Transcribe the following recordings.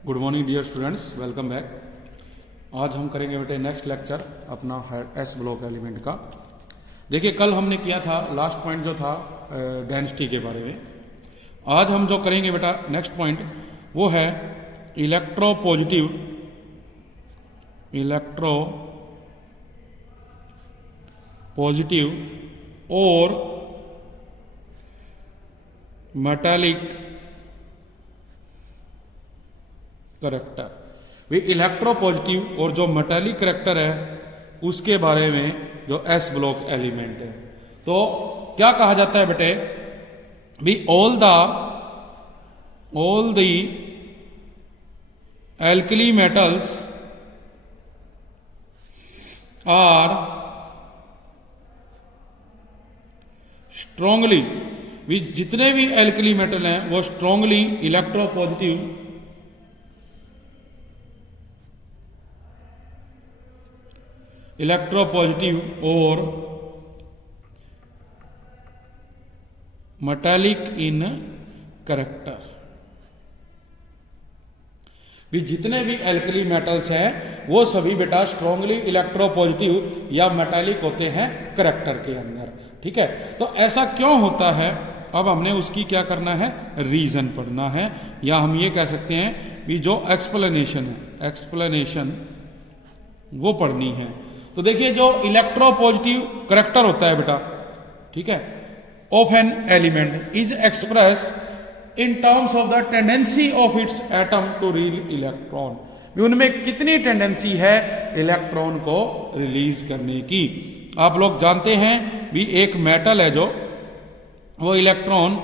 Good morning dear students, welcome back. आज हम करेंगे बेटे नेक्स्ट लेक्चर अपना है एस ब्लॉक एलिमेंट का। देखिए कल हमने किया था लास्ट पॉइंट जो था डेंसिटी के बारे में। आज हम जो करेंगे बेटा नेक्स्ट पॉइंट वो है इलेक्ट्रो पॉजिटिव और मेटालिक करेक्टर। वे इलेक्ट्रो पॉजिटिव और जो मेटालिक करेक्टर है उसके बारे में जो एस ब्लॉक एलिमेंट है। तो क्या कहा जाता है बेटे, भी all the alkali metals are strongly, भी जितने भी एल्कली मेटल हैं वो स्ट्रांगली इलेक्ट्रोपॉजिटिव और मेटालिक इन करेक्टर। भी जितने भी एल्कली मेटल्स हैं वो सभी बेटा स्ट्रांगली इलेक्ट्रोपॉजिटिव या मेटालिक होते हैं करेक्टर के अंदर। ठीक है, तो ऐसा क्यों होता है, अब हमने उसकी क्या करना है, रीजन पढ़ना है, या हम ये कह सकते हैं कि जो एक्सप्लेनेशन वो पढ़नी है। तो देखिए जो इलेक्ट्रोपॉजिटिव करेक्टर होता है बेटा, ठीक है, of an element is express in terms of the tendency of its atom to reel electron. उनमें कितनी टेंडेंसी है इलेक्ट्रॉन को रिलीज करने की। आप लोग जानते हैं भी एक मेटल है जो वो इलेक्ट्रॉन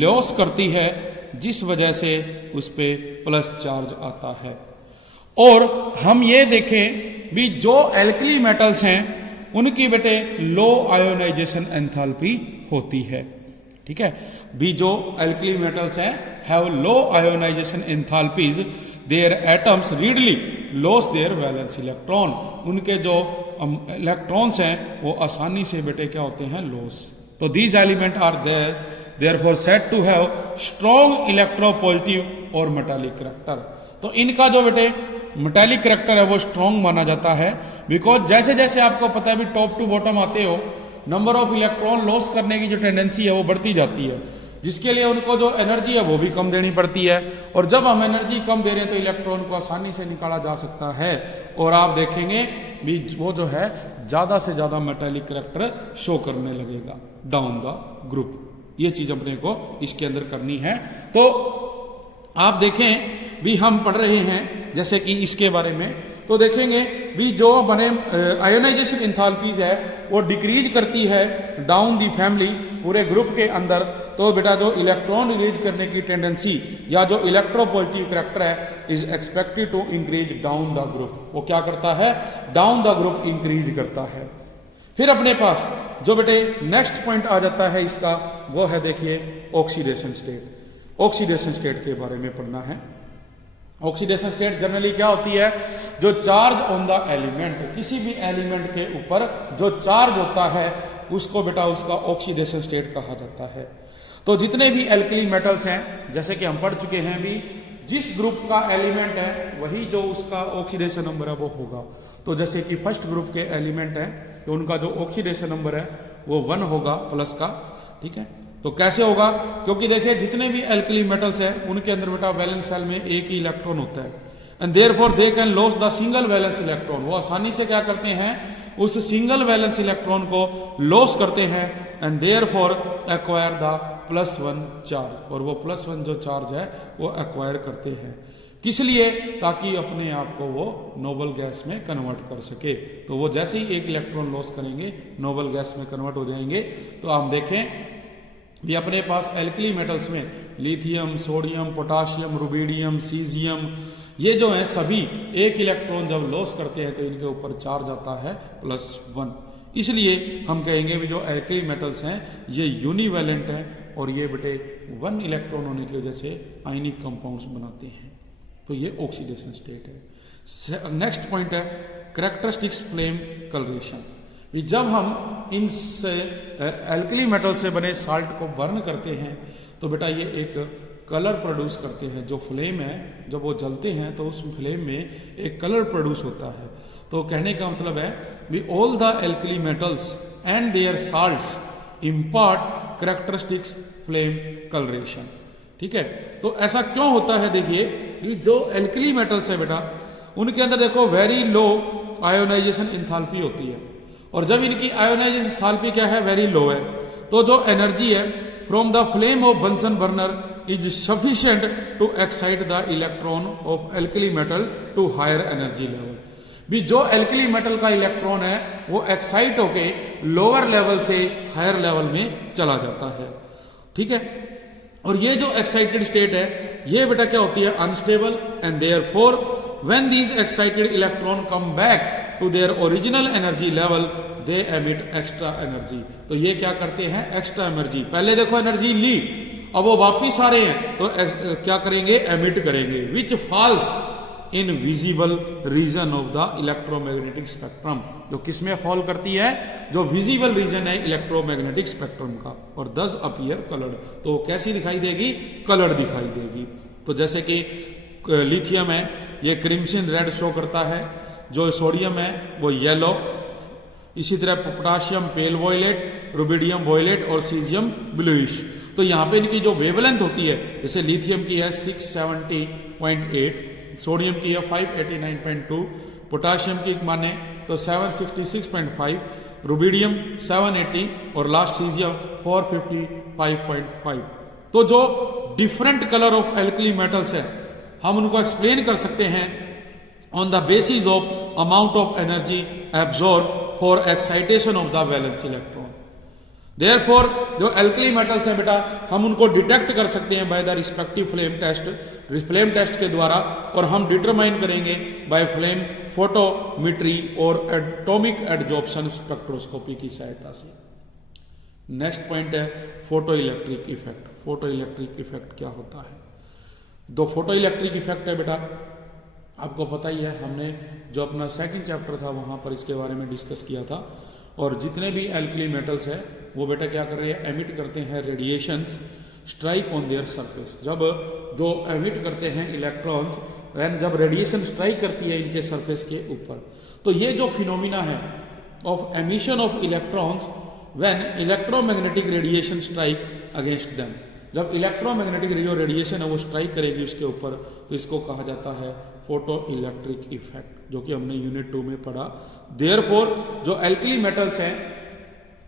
लॉस करती है, जिस वजह से उस पे प्लस चार्ज आता है। और हम ये देखें भी जो एल्कली मेटल्स हैं उनकी बेटे लो आयोनाइजेशन एंथैल्पी होती है। ठीक है, भी जो एल्कली मेटल्स हैं have low ionization enthalpies, their atoms readily loss their valence electron. उनके जो इलेक्ट्रॉन्स हैं वो आसानी से बेटे क्या होते हैं, लॉस। तो these element are therefore said to have strong electropositive और मेटालिक करेक्टर। तो इनका जो बेटे मेटालिक करेक्टर है वो स्ट्रॉन्ग माना जाता है, बिकॉज जैसे जैसे आपको पता है भी टॉप टू बॉटम आते हो नंबर ऑफ इलेक्ट्रॉन लॉस करने की जो टेंडेंसी है वो बढ़ती जाती है, जिसके लिए उनको जो एनर्जी है वो भी कम देनी पड़ती है। और जब हम एनर्जी कम दे रहे हैं तो इलेक्ट्रॉन को आसानी से निकाला जा सकता है। और आप देखेंगे भी वो जो है ज्यादा से ज्यादा मेटालिक करेक्टर शो करने लगेगा डाउन द ग्रुप। ये चीज अपने को इसके अंदर करनी है। तो आप देखें भी हम पढ़ रहे हैं जैसे कि इसके बारे में, तो देखेंगे भी जो बने आयोनाइजेशन एंथैल्पीज है वो डिक्रीज करती है डाउन दी फैमिली, पूरे ग्रुप के अंदर। तो बेटा जो इलेक्ट्रॉन रिलीज करने की टेंडेंसी या जो इलेक्ट्रोपॉजिटिव करेक्टर है is expected to increase down the group. वो क्या करता है, डाउन द ग्रुप इंक्रीज करता है। फिर अपने पास जो बेटे नेक्स्ट पॉइंट आ जाता है इसका, वो है देखिए ऑक्सीडेशन स्टेट। ऑक्सीडेशन स्टेट के बारे में पढ़ना है। ऑक्सीडेशन स्टेट जनरली क्या होती है, जो चार्ज ऑन द एलिमेंट, किसी भी एलिमेंट के ऊपर जो चार्ज होता है उसको बेटा उसका ऑक्सीडेशन स्टेट कहा जाता है। तो जितने भी एल्कली मेटल्स हैं जैसे कि हम पढ़ चुके हैं भी, जिस ग्रुप का एलिमेंट है वही जो उसका ऑक्सीडेशन नंबर है वो होगा। तो जैसे कि फर्स्ट ग्रुप के एलिमेंट है तो उनका जो ऑक्सीडेशन नंबर है वो 1 होगा प्लस का। ठीक है, तो कैसे होगा, क्योंकि देखिए जितने भी एल्कली मेटल्स हैं उनके अंदर बेटा वैलेंस सेल में एक ही इलेक्ट्रॉन होता है, and therefore they can loss the single valence electron. वो आसानी से क्या करते हैं, उस सिंगल वैलेंस इलेक्ट्रॉन को लॉस करते हैं, and therefore acquire the +1 charge. और वो +1 जो चार्ज है वो एक्वायर करते हैं, किस लिए, ताकि अपने आप को वो नोबल गैस में कन्वर्ट कर सके। तो वो जैसे ही एक इलेक्ट्रॉन लॉस करेंगे नोबल गैस में कन्वर्ट हो जाएंगे। तो हम देखें ये अपने पास एल्कली मेटल्स में lithium, sodium, potassium, rubidium, caesium, ये जो है सभी एक इलेक्ट्रॉन जब लॉस करते हैं तो इनके ऊपर चार्ज आता है +1। इसलिए हम कहेंगे भी जो एल्कली मेटल्स हैं ये यूनिवैलेंट है और ये बेटे 1 इलेक्ट्रॉन होने की वजह से आयनिक कंपाउंड्स बनाते हैं। तो ये ऑक्सीडेशन स्टेट है। नेक्स्ट पॉइंट है कैरेक्टरिस्टिक्स फ्लेम कलरेशन। जब हम इन एल्कली मेटल से बने साल्ट को बर्न करते हैं तो बेटा ये एक कलर प्रोड्यूस करते हैं। जो फ्लेम है जब वो जलते हैं तो उस फ्लेम में एक कलर प्रोड्यूस होता है। तो कहने का मतलब है we all the alkali metals and their salts impart characteristics flame colouration. ठीक है, तो ऐसा क्यों होता है? देखिए कि जो एल्कली मेटल्स है बेटा, उनके अंदर देखो वेरी लो आयोनाइजेशन एंथैल्पी होती है, और जब इनकी आयोनाइजेशन एंथैल्पी क्या है, वेरी लो है, तो जो एनर्जी है from the flame of Bunsen burner is sufficient to excite the electron of alkali metal to higher energy level. भी जो एल्कली मेटल का इलेक्ट्रॉन है वो एक्साइट होके लोअर लेवल से हायर लेवल में चला जाता है। ठीक है, और ये जो एक्साइटेड स्टेट है ये बेटा क्या होती है, unstable, and therefore when these excited electron come back to their original energy level they emit extra energy. तो ये क्या करते हैं, एक्स्ट्रा एनर्जी, पहले देखो एनर्जी ली, अब वो वापिस आ रहे हैं तो क्या करेंगे, एमिट करेंगे, which falls in visible region of the electromagnetic spectrum. जो किसमें फॉल करती है, जो विजिबल रीजन है इलेक्ट्रोमैग्नेटिक स्पेक्ट्रम का, और दस अपीयर कलर्ड। तो कैसी दिखाई देगी, कलर्ड दिखाई देगी। तो जैसे कि लिथियम है ये क्रिम्सन रेड शो करता है, जो सोडियम है वो येलो, इसी तरह पोटाशियम पेल वॉयलेट, रुबिडियम वॉयलेट और सीजियम ब्लूइश। तो यहाँ पे इनकी जो वेवलेंथ होती है, जैसे लिथियम की है 670.8, सोडियम की है 589.2, पोटाशियम की माने तो 766.5, रुबिडियम 780 और लास्ट सीजियम 455.5। तो जो different colour of alkali metals है हम उनको एक्सप्लेन कर सकते हैं on the basis of amount of energy absorb for excitation of the valence electron. Therefore जो एल्कली मेटल्स हैं बेटा हम उनको डिटेक्ट कर सकते हैं by the respective flame test के द्वारा, और हम डिटरमाइन करेंगे बाय फ्लेम फोटोमेट्री और एटॉमिक एडजॉर्प्शन स्पेक्ट्रोस्कोपी की सहायता से। नेक्स्ट पॉइंट है photo electric effect. Photo electric effect क्या होता है? दो फोटो इलेक्ट्रिक इफेक्ट है बेटा, आपको पता ही है, हमने जो अपना सेकंड चैप्टर था वहां पर इसके बारे में डिस्कस किया था। और जितने भी एल्कली मेटल्स है वो बेटा क्या कर रहे हैं, एमिट करते हैं radiations strike on their surface. जब जो एमिट करते हैं इलेक्ट्रॉन्स, जब रेडिएशन स्ट्राइक करती है इनके सरफेस के ऊपर, तो ये जो फिनोमिना है of emission of electrons when electromagnetic radiation strike against them, जब इलेक्ट्रोमैग्नेटिक जो रेडिएशन है वो स्ट्राइक करेगी उसके ऊपर, तो इसको कहा जाता है फोटो इलेक्ट्रिक इफेक्ट, जो कि हमने यूनिट 2 में पढ़ा। देयरफॉर जो एल्कली मेटल्स हैं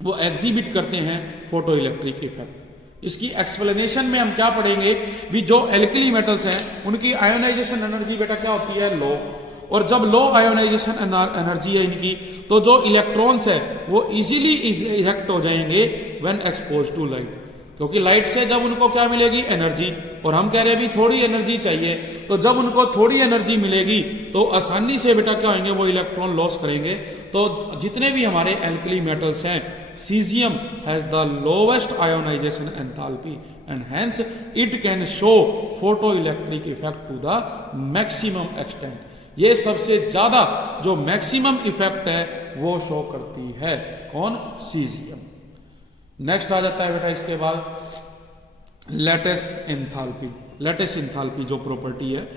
वो एग्जिबिट करते हैं फोटो इलेक्ट्रिक इफेक्ट। इसकी एक्सप्लेनेशन में हम क्या पढ़ेंगे, भी जो एल्कली मेटल्स हैं उनकी आयोनाइजेशन एनर्जी बेटा क्या होती है, लो, और जब लो आयोनाइजेशन एनर्जी है इनकी, तो जो इलेक्ट्रॉन्स है वो इजीली इजेक्ट हो जाएंगे व्हेन एक्सपोज टू लाइट, क्योंकि लाइट से जब उनको क्या मिलेगी, एनर्जी, और हम कह रहे हैं भी थोड़ी एनर्जी चाहिए, तो जब उनको थोड़ी एनर्जी मिलेगी तो आसानी से बेटा क्या होंगे, वो इलेक्ट्रॉन लॉस करेंगे। तो जितने भी हमारे एल्कली मेटल्स हैं, caesium has the lowest ionization enthalpy and hence it can show photo electric effect to the maximum extent. ये सबसे ज्यादा जो मैक्सिमम इफेक्ट है वो शो करती है, कौन, सीजियम। नेक्स्ट आ जाता है बेटा इसके बाद लैटिस एंथैल्पी। लैटिस एंथैल्पी जो प्रॉपर्टी है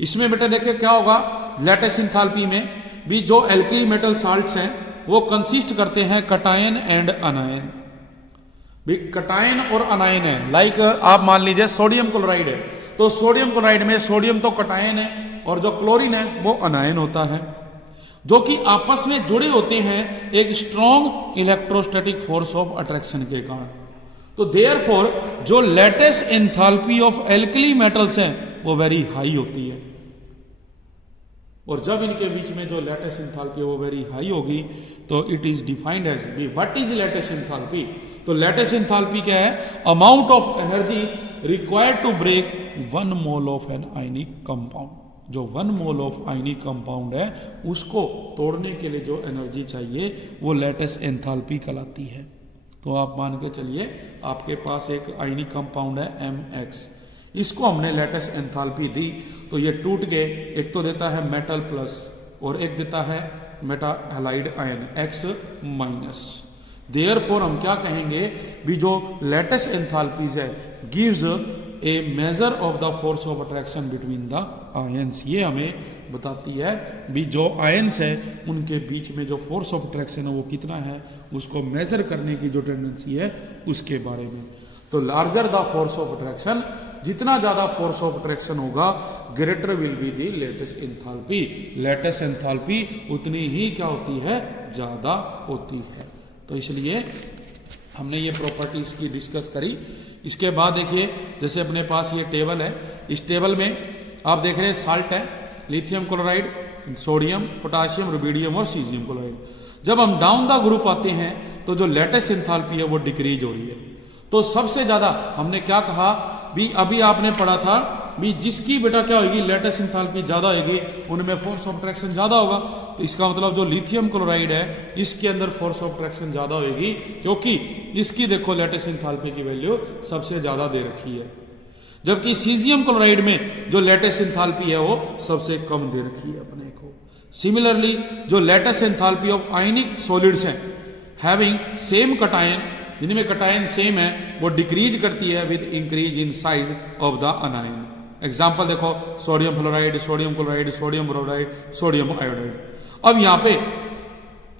इसमें बेटा देखिए क्या होगा, लैटिस एंथैल्पी में भी जो एल्कली मेटल साल्ट्स हैं वो कंसिस्ट करते हैं कटायन एंड अनायन। भी कटायन और अनायन है, लाइक आप मान लीजिए सोडियम क्लोराइड है, तो सोडियम क्लोराइड में सोडियम तो कटायन है और जो क्लोरीन है वो अनायन होता है, जो कि आपस में जुड़े होते हैं एक strong electrostatic force of attraction के कारण। तो देयरफॉर जो lattice enthalpy of alkali metals हैं वो वेरी हाई होती है, और जब इनके बीच में जो लैटिस एंथैल्पी वो वेरी हाई होगी तो it is defined as be what is lattice enthalpy. तो लैटिस एंथैल्पी क्या है, amount of energy required to break 1 mole of an ionic compound. जो 1 मोल ऑफ आयनिक कंपाउंड है उसको तोड़ने के लिए जो एनर्जी चाहिए वो लैटिस एंथैल्पी कहलाती है। तो आप मान के चलिए आपके पास एक आयनिक कंपाउंड है MX, इसको हमने लैटिस एंथैल्पी दी तो ये टूट के एक तो देता है मेटल प्लस और एक देता है Meta halide ion X minus. Therefore हम क्या कहेंगे भी जो लैटिस एंथैल्पीज है gives A measure of the force of attraction between the ions. ये हमें बताती है भी जो आयंस है उनके बीच में जो फोर्स ऑफ अट्रैक्शन है वो कितना है, उसको मेजर करने की जो टेंडेंसी है उसके बारे में। तो larger the force of attraction, जितना ज्यादा फोर्स ऑफ अट्रैक्शन होगा greater will be the latest enthalpy. Latest enthalpy उतनी ही क्या होती है, ज्यादा होती है। तो इसलिए हमने ये प्रॉपर्टीज की डिस्कस करी। इसके बाद देखिए जैसे अपने पास ये टेबल है, इस टेबल में आप देख रहे हैं साल्ट है, lithium chloride, sodium, potassium, rubidium और सीजियम क्लोराइड। जब हम डाउन द ग्रुप आते हैं तो जो लेटेस्ट एंथैल्पी है वो डिक्रीज हो रही है। तो सबसे ज्यादा हमने क्या कहा भी, अभी आपने पढ़ा था भी जिसकी बेटा क्या होगी, लेटेस्ट एंथैल्पी ज्यादा होगी उनमें फोर्स ऑफ अट्रैक्शन ज्यादा होगा। तो इसका मतलब जो लिथियम क्लोराइड है इसके अंदर फोर्स ऑफ अट्रैक्शन ज्यादा होगी, क्योंकि इसकी देखो लेटेस्ट एंथैल्पी की वैल्यू सबसे ज्यादा दे रखी है, जबकि सीजियम क्लोराइड में जो लेटेस्ट एंथैल्पी है वो सबसे कम दे रखी है अपने को। सिमिलरली जो latest enthalpy of ionic solids हैं हैविंग सेम कटायन, जिनमें कटायन सेम है, वो डिक्रीज करती है with increase in size of the anion. Example देखो sodium fluoride, sodium chloride, sodium bromide, sodium iodide. अब यहां पे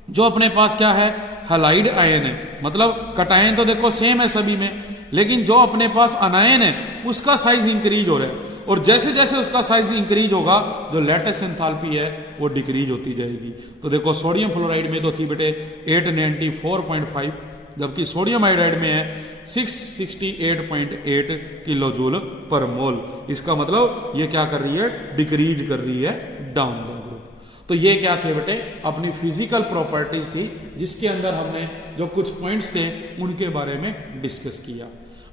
जो अपने पास क्या है, हैलाइड आयन है, मतलब कटायन तो देखो सेम है सभी में, लेकिन जो अपने पास अनायन है उसका साइज इंक्रीज हो रहा है, और जैसे जैसे उसका साइज इंक्रीज होगा जो लेटेस्ट एंथैल्पी है वो डिक्रीज होती जाएगी। तो देखो सोडियम फ्लोराइड में तो थी बेटे 894.5, जबकि सोडियम आयोडाइड में है 668.8 किलो जूल पर मोल। इसका मतलब ये क्या कर रही है, डिक्रीज कर रही है डाउन द ग्रुप। तो ये क्या थे बेटे, अपनी फिजिकल प्रॉपर्टीज थी जिसके अंदर हमने जो कुछ पॉइंट्स थे उनके बारे में डिस्कस किया।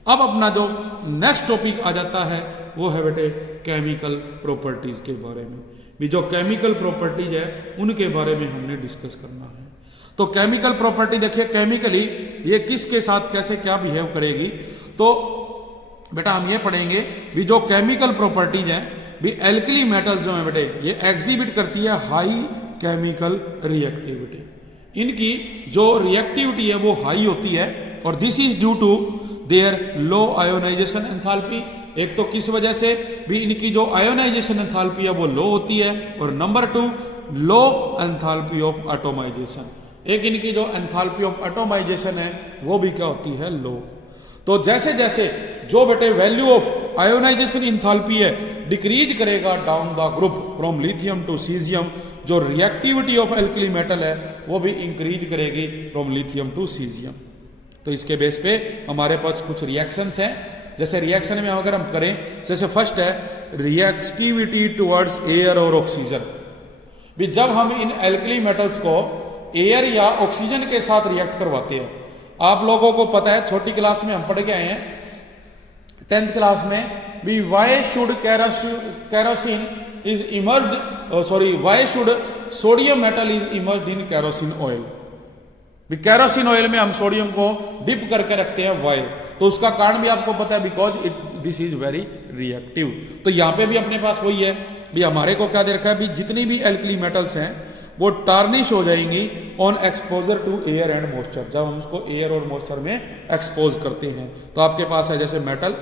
अब अपना जो नेक्स्ट टॉपिक आ जाता है वो है बेटे केमिकल प्रॉपर्टीज के बारे में। भी जो केमिकल प्रॉपर्टीज है उनके बारे में हमने डिस्कस करना है। तो केमिकल प्रॉपर्टी देखिए, केमिकली ये किसके साथ कैसे क्या बिहेव करेगी, तो बेटा हम ये पढ़ेंगे भी जो केमिकल प्रॉपर्टीज हैं भी एल्कली मेटल्स जो है बेटे ये एग्जिबिट करती है हाई केमिकल रिएक्टिविटी। इनकी जो रिएक्टिविटी है वो हाई होती है, और this is due to their low ionization enthalpy. एक तो किस वजह से भी, इनकी जो आयोनाइजेशन एंथैल्पी है वो लो होती है, और number 2 low enthalpy of atomization. एक इनकी जो एंथैल्पी ऑफ एटोमाइजेशन है वो भी क्या होती है, लो। तो जैसे जैसे जो बेटे वैल्यू ऑफ आयोनाइजेशन एंथैल्पी है डिक्रीज करेगा down the group from lithium to caesium, जो रिएक्टिविटी ऑफ एल्कली मेटल है वो भी इंक्रीज करेगी फ्रॉम लिथियम टू सीजियम। तो इसके बेस पे हमारे पास कुछ रिएक्शंस हैं। जैसे रिएक्शन में अगर हम करें, जैसे फर्स्ट है रिएक्टिविटी टुवर्ड्स एयर और ऑक्सीजन। भी जब हम इन एल्कली मेटल्स को एयर या ऑक्सीजन के साथ रिएक्ट करवाते हैं, आप लोगों को पता है छोटी क्लास में हम पढ़ के आए हैं 10th क्लास में भी, why should kerosene is emerge, sorry why should sodium metal is emerge in kerosene oil. Kerosene oil में हम सोडियम को डिप करके रखते हैं वाई, तो उसका कारण भी आपको पता है, because this is very reactive. तो यहां पे भी अपने पास वही है भी, हमारे को क्या दे रखा है भी, जितनी भी एल्कली मेटल्स हैं वो टार्निश हो जाएंगी on exposure to air and moisture, जब हम उसको एयर और मॉइस्चर में एक्सपोज करते हैं। तो आपके पास है जैसे मेटल,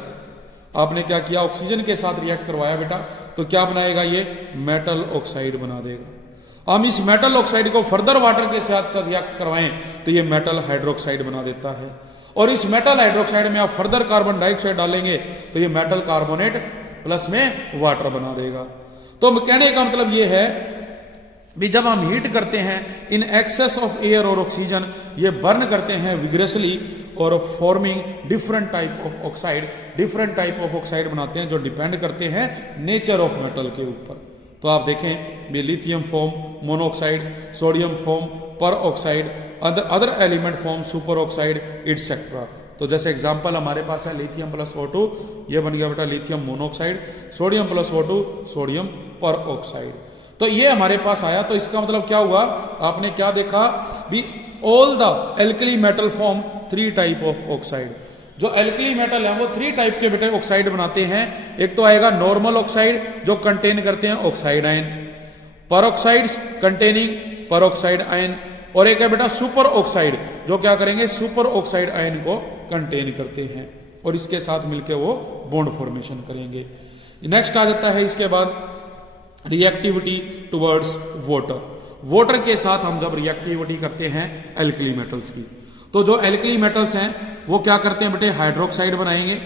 आपने क्या किया, ऑक्सीजन के साथ रिएक्ट करवाया बेटा, तो क्या बनाएगा, ये मेटल ऑक्साइड बना देगा। हम इस मेटल ऑक्साइड को फर्दर वाटर के साथ रिएक्ट करवाएं तो ये मेटल हाइड्रोक्साइड बना देता है, और इस मेटल हाइड्रोक्साइड में आप फर्दर कार्बन डाइऑक्साइड डालेंगे तो ये मेटल कार्बोनेट प्लस में वाटर बना देगा। तो कहने का मतलब ये है भी, जब हम हीट करते हैं इन एक्सेस ऑफ एयर और ऑक्सीजन, ये बर्न करते हैं विग्रेसली और forming different type of oxide, different type of oxide बनाते हैं जो डिपेंड करते हैं नेचर ऑफ मेटल के ऊपर। तो आप देखें भी, lithium form monoxide, sodium form peroxide, other element form superoxide etcetera. तो जैसे एग्जांपल हमारे पास है लिथियम प्लस O2, ये बन गया बेटा lithium monoxide, sodium plus O2 sodium पर ऑक्साइड। तो ये हमारे पास आया। तो इसका मतलब क्या हुआ, आपने क्या देखा भी, all the alkali metal form 3 type of oxide. जो एल्कली मेटल है वो 3 टाइप के बेटे ऑक्साइड बनाते हैं। एक तो आएगा नॉर्मल ऑक्साइड जो कंटेन करते हैं oxide ion, peroxides containing peroxide ion, और एक है बेटा सुपर ऑक्साइड जो क्या करेंगे, सुपर ऑक्साइड आयन को कंटेन करते हैं। और इसके साथ मिलकर वो बॉन्ड फॉर्मेशन करेंगे। नेक्स्ट आ जाता है इसके बाद रिएक्टिविटी टुवर्ड्स वाटर। वाटर के साथ हम जब रिएक्टिविटी करते हैं एल्कली मेटल्स की, तो जो एल्कली मेटल्स हैं वो क्या करते हैं बेटे, हाइड्रोक्साइड बनाएंगे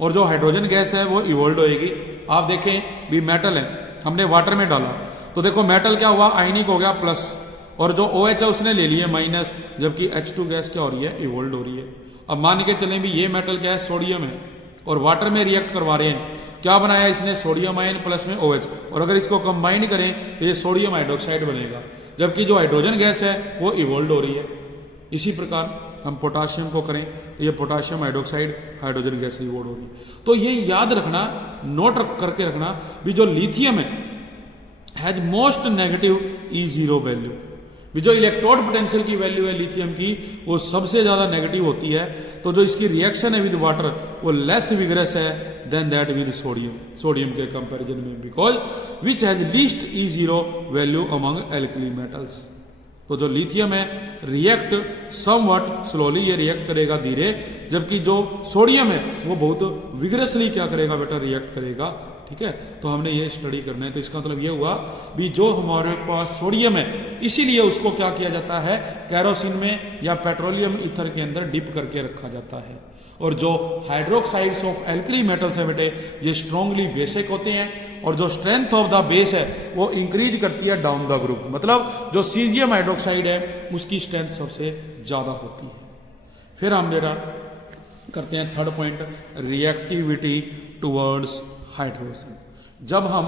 और जो हाइड्रोजन गैस है वो इवोल्व होएगी। आप देखें भी मेटल है, हमने वाटर में डाला तो देखो मेटल क्या हुआ, आयनिक हो गया प्लस, और जो OH है उसने ले लिया माइनस, जबकि H2 गैस क्या हो रही है, इवोल्व हो रही है। अब मान के चलें भी ये मेटल क्या है, सोडियम है, और वाटर में रिएक्ट करवा रहे हैं, क्या बनाया इसने, सोडियम आयन प्लस में OH, और अगर इसको कंबाइन करें तो ये सोडियम हाइड्रोक्साइड बनेगा, जबकि जो हाइड्रोजन गैस है वो इवोल्व हो रही है। इसी प्रकार हम पोटाशियम को करें तो ये potassium hydroxide, hydrogen gas evolve हो रही है। तो ये याद रखना, नोट करके रखना भी जो लिथियम है has most negative E0 value, भी जो इलेक्ट्रोड पोटेंशियल की वैल्यू है लिथियम की वो सबसे ज्यादा नेगेटिव होती है। तो जो इसकी रिएक्शन है विद वाटर वो लेस विगरस है then that with sodium, sodium के कंपैरिजन में, because which has least E0 value among alkali metals. तो जो लिथियम है रिएक्ट समवट स्लोली, ये रिएक्ट करेगा धीरे, जबकि जो सोडियम है वो बहुत विगरसली क्या करेगा बेटा, रिएक्ट करेगा। ठीक है, तो हमने ये स्टडी करना है। तो इसका मतलब ये हुआ भी जो हमारे पास सोडियम है इसीलिए उसको क्या किया जाता है, कैरोसिन में या पेट्रोलियम ईथर के अंदर डिप करके रखा जाता है। और जो हाइड्रोक्साइड्स ऑफ एल्कली मेटल्स है बेटे ये स्ट्रांगली बेसिक होते हैं, और जो स्ट्रेंथ ऑफ द बेस है वो इंक्रीज करती है डाउन द ग्रुप, मतलब जो सीजियम हाइड्रोक्साइड है उसकी स्ट्रेंथ सबसे ज्यादा होती है। फिर हम मेरा करते हैं third point, reactivity towards hydrogen. जब हम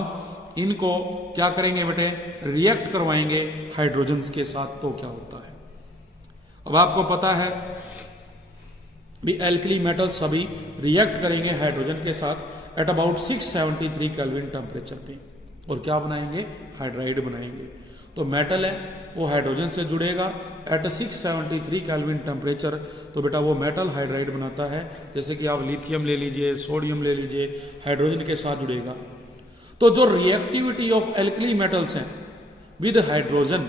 इनको क्या करेंगे बेटे, रिएक्ट करवाएंगे हाइड्रोजन के साथ तो क्या होता है। अब आपको पता है भी एल्कली मेटल्स सभी रिएक्ट करेंगे हाइड्रोजन के साथ एट अबाउट 673 केल्विन टेम्परेचर पे, और क्या बनाएंगे, हाइड्राइड बनाएंगे। तो मेटल है वो हाइड्रोजन से जुड़ेगा एट 673 केल्विन टेम्परेचर, तो बेटा वो मेटल हाइड्राइड बनाता है। जैसे कि आप लिथियम ले लीजिए, सोडियम ले लीजिए, हाइड्रोजन के साथ जुड़ेगा। तो जो रिएक्टिविटी ऑफ एल्कली मेटल्स हैं विद हाइड्रोजन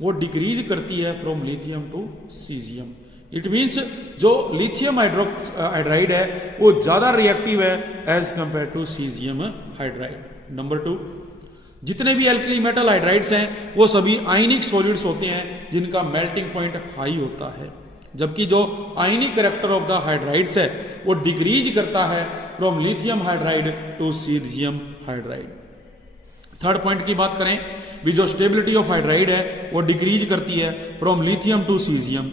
वो डिक्रीज करती है from lithium to caesium. It means जो लिथियम हाइड्राइड है वो ज्यादा रिएक्टिव है as compare to caesium hydride. Number 2, जितने भी एल्कली मेटल हाइड्राइड्स हैं वो सभी आयनिक सॉलिड्स होते हैं जिनका मेल्टिंग पॉइंट हाई होता है, जबकि जो ionic character of the hydrides है वो डिक्रीज करता है from lithium hydride to caesium hydride. Third point की बात करें भी जो स्टेबिलिटी ऑफ हाइड्राइड है वो डिक्रीज करती है फ्रॉम लिथियम टू सीजियम।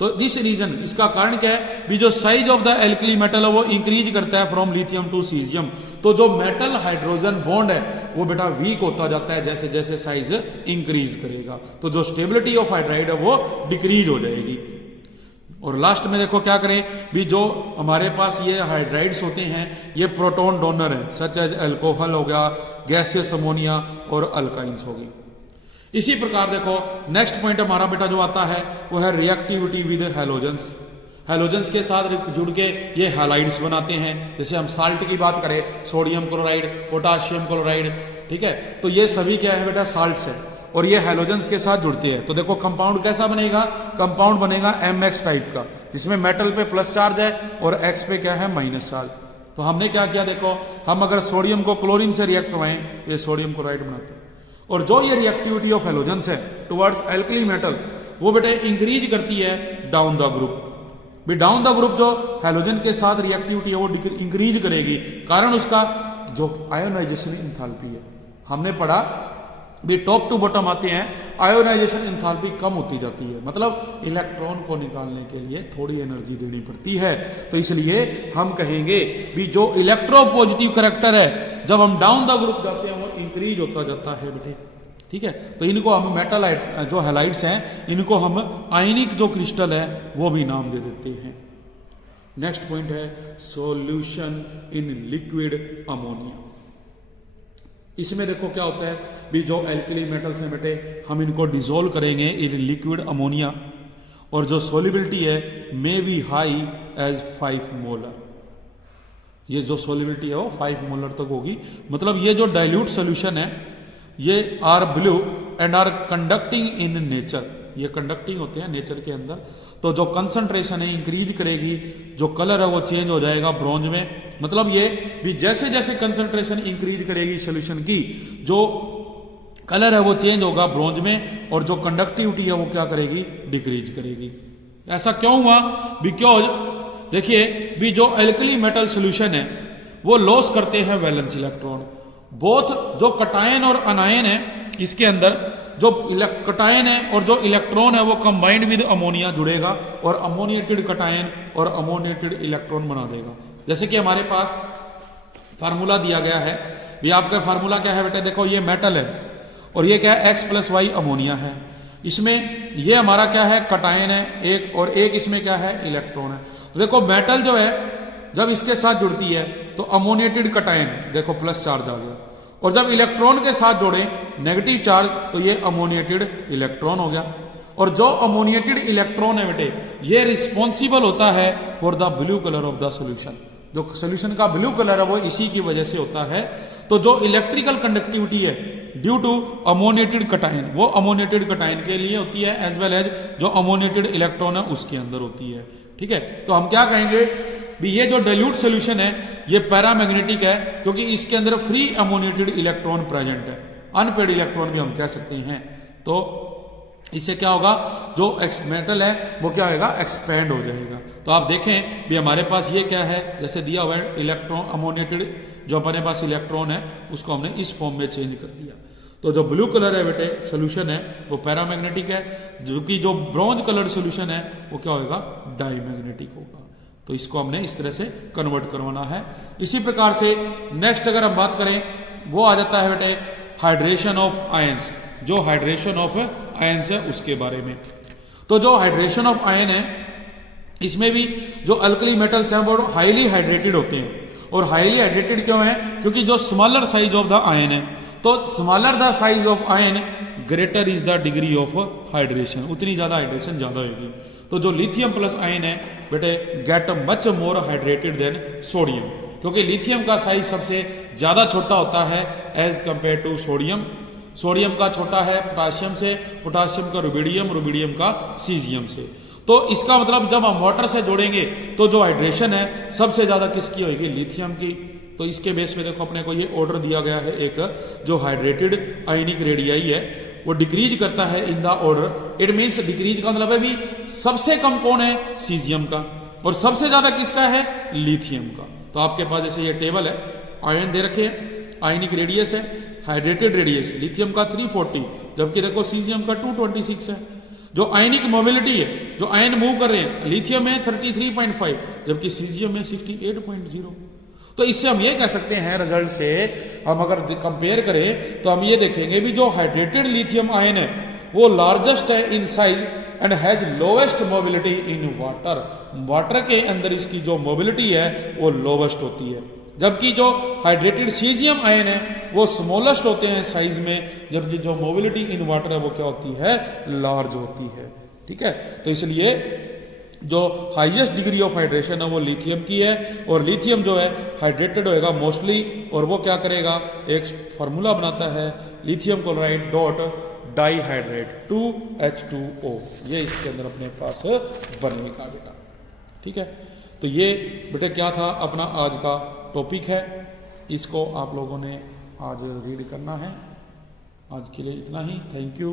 तो दिस रीजन, इसका कारण क्या है भी जो size of the alkali metal है वो इंक्रीज करता है फ्रॉम लिथियम टू सीजियम। तो जो मेटल हाइड्रोजन बॉन्ड है वो बेटा वीक होता जाता है जैसे जैसे साइज इंक्रीज करेगा, तो जो स्टेबिलिटी ऑफ हाइड्राइड है वो डिक्रीज हो जाएगी। और लास्ट में देखो क्या करें भी जो हमारे पास ये हाइड्राइड्स होते हैं ये प्रोटॉन डोनर है, सच एज अल्कोहल हो गया, गैसियस अमोनिया और अल्काइंस हो गई। इसी प्रकार देखो नेक्स्ट पॉइंट हमारा बेटा जो आता है वो है रिएक्टिविटी विद हैलोजेंस। हैलोजेंस के साथ जुड़ के ये हैलाइड्स बनाते हैं। जैसे हम साल्ट की बात करें, सोडियम क्लोराइड, पोटाशियम क्लोराइड, ठीक है, तो ये सभी क्या है बेटा, साल्ट्स है, और ये हैलोजेंस के साथ जुड़ते हैं। तो देखो कंपाउंड कैसा बनेगा, कंपाउंड बनेगा MX टाइप का, जिसमें मेटल पे प्लस चार्ज है और X पे क्या है, माइनस चार्ज। तो हमने क्या किया, देखो हम अगर सोडियम को क्लोरीन से रिएक्ट करवाएं तो ये सोडियम क्लोराइड बनाते हैं। और जो ये रिएक्टिविटी ऑफ हैलोजेंस है टुवर्ड्स एल्कली मेटल वो बेटे इंक्रीज करती है डाउन द ग्रुप। भी डाउन द ग्रुप जो हैलोजन के साथ रिएक्टिविटी है वो इंक्रीज करेगी, कारण उसका जो आयोनाइजेशन इंथैल्पी है। हमने पढ़ा भी टॉप टू बॉटम आते हैं, आयोनाइजेशन इंथैल्पी कम होती जाती है, मतलब इलेक्ट्रॉन को निकालने के लिए थोड़ी एनर्जी देनी पड़ती है। तो इसलिए हम कहेंगे भी जो इलेक्ट्रोपॉजिटिव करैक्टर है जब हम डाउन द ग्रुप जाते हैं वो इंक्रीज होता जाता है बेटे, ठीक है। तो इनको हम मेटल जो हैलाइड्स हैं इनको हम आयनिक जो क्रिस्टल है वो भी नाम दे देते हैं। नेक्स्ट पॉइंट है सॉल्यूशन इन लिक्विड अमोनिया। इसमें देखो क्या होता है भी जो एल्कली मेटल्स हैं बेटे हम इनको डिसॉल्व करेंगे इन लिक्विड अमोनिया, और जो सॉल्युबिलिटी है may be high as 5 molar. ये जो सॉल्युबिलिटी है वो 5 मोलर तक होगी, मतलब ये जो डाइल्यूट सोल्यूशन है ये are blue and are conducting in nature, ये कंडक्टिंग होते हैं नेचर के अंदर। तो जो कंसंट्रेशन है इंक्रीज करेगी, जो कलर है वो चेंज हो जाएगा ब्रॉन्ज में। मतलब ये भी जैसे जैसे कंसंट्रेशन इंक्रीज करेगी सोल्यूशन की, जो कलर है वो चेंज होगा ब्रॉन्ज में, और जो कंडक्टिविटी है वो क्या करेगी, डिक्रीज करेगी। ऐसा क्यों हुआ? बिकॉज देखिए भी जो एल्कली मेटल सोल्यूशन है वो लॉस करते हैं वैलेंस इलेक्ट्रॉन। बोथ जो कटायन और अनायन है इसके अंदर, जो कटायन है और जो इलेक्ट्रॉन है वो कंबाइंड विद अमोनिया जुड़ेगा और अमोनिएटेड कटायन और अमोनिएटेड इलेक्ट्रॉन बना देगा। जैसे कि हमारे पास फार्मूला दिया गया है, ये आपका फार्मूला क्या है बेटा, देखो ये मेटल है और ये क्या है X+Y अमोनिया है। इसमें ये हमारा क्या है, कटायन है एक, और एक इसमें क्या है, इलेक्ट्रॉन है। तो देखो मेटल जो है जब इसके साथ जुड़ती है तो अमोनिएटेड कटायन, देखो प्लस चार्ज आ गया, और जब इलेक्ट्रॉन के साथ जोड़े नेगेटिव चार्ज तो ये अमोनिएटेड इलेक्ट्रॉन हो गया। और जो अमोनिएटेड इलेक्ट्रॉन है बेटे ये रिस्पॉन्सिबल होता है for the blue colour of the solution. जो सोल्यूशन का ब्लू कलर है वो इसी की वजह से होता है। तो जो इलेक्ट्रिकल कंडक्टिविटी है ड्यू टू अमोनिएटेड कटायन वो अमोनिएटेड कटायन के लिए होती है, एज वेल एज जो अमोनिएटेड इलेक्ट्रॉन है उसके अंदर होती है। ठीक है, तो हम क्या कहेंगे भी ये जो डाइल्यूट सोल्यूशन है ये पैरामैग्नेटिक है क्योंकि इसके अंदर फ्री अमोनिएटेड इलेक्ट्रॉन प्रेजेंट है, अनपेड इलेक्ट्रॉन भी हम कह सकते हैं। तो इससे क्या होगा, जो मेटल है वो क्या होगा, एक्सपेंड हो जाएगा। तो आप देखें भी हमारे पास ये क्या है, जैसे दिया हुआ है इलेक्ट्रॉन अमोनिएटेड, जो अपने पास इलेक्ट्रॉन है उसको हमने इस फॉर्म में चेंज कर दिया। तो जो ब्लू कलर है बेटे सोल्यूशन है वो पैरामैग्नेटिक है, जबकि जो ब्रॉन्ज कलर सोल्यूशन है वो क्या होगा, डाईमैग्नेटिक होगा। तो इसको हमने इस तरह से कन्वर्ट करवाना है। इसी प्रकार से नेक्स्ट अगर हम बात करें वो आ जाता है बेटे हाइड्रेशन ऑफ आयंस, जो हाइड्रेशन ऑफ आयंस है उसके बारे में। तो जो हाइड्रेशन ऑफ आयन है इसमें भी जो अल्कली मेटल्स हैं वो हाईली हाइड्रेटेड होते हैं। और हाईली हाइड्रेटेड क्यों है, क्योंकि जो smaller size of the ion है, तो smaller the size of ion greater is the degree of hydration, उतनी ज्यादा हाइड्रेशन ज्यादा होगी। तो जो लिथियम प्लस आयन है बेटे get much more hydrated than sodium, क्योंकि लिथियम का साइज सबसे ज्यादा छोटा होता है as compare to sodium. Sodium का छोटा है पोटाशियम से, पोटाशियम का रुबिडियम, रुबिडियम का सीजियम से। तो इसका मतलब जब हम वाटर से जोड़ेंगे तो जो हाइड्रेशन है सबसे ज्यादा किसकी होगी, लिथियम की। तो इसके बेस में देखो अपने को ये ऑर्डर दिया गया है, एक जो हाइड्रेटेड आयनिक रेडियाई है वो डिक्रीज करता है in the order, it means decrease का मतलब है भी सबसे कम कौन है, सीजियम का, और सबसे ज्यादा किसका है, लिथियम का। तो आपके पास जैसे ये टेबल है, आयन दे रखे हैं, आयनिक रेडियस है, हाइड्रेटेड रेडियस लिथियम का 340, जबकि देखो सीजियम का 226 है। जो आयनिक मोबिलिटी है, जो आयन मूव कर रहे हैं, लिथियम में 33.5 जबकि सीजियम में 68.0। तो इससे हम ये कह सकते हैं रिजल्ट से हम अगर कंपेयर करें तो हम ये देखेंगे भी जो हाइड्रेटेड लिथियम आयन है वो लार्जेस्ट है in size and has lowest mobility in water. Water के अंदर इसकी जो मोबिलिटी है वो लोवेस्ट होती है, जबकि जो हाइड्रेटेड सीजियम आयन है वो स्मॉलेस्ट होते हैं साइज में, जबकि जो मोबिलिटी इन वाटर है वो क्या होती है, लार्ज होती है। ठीक है, तो इसलिए जो हाईएस्ट डिग्री ऑफ हाइड्रेशन है वो लिथियम की है, और लिथियम जो है हाइड्रेटेड होएगा मोस्टली, और वो क्या करेगा, एक फार्मूला बनाता है lithium chloride dot dihydrate 2H2O, ये इसके अंदर अपने पास बनेगा बेटा। ठीक है, तो ये बेटे क्या था अपना आज का टॉपिक है, इसको आप लोगों ने आज रीड करना है। आज के लिए इतना ही, थैंक यू।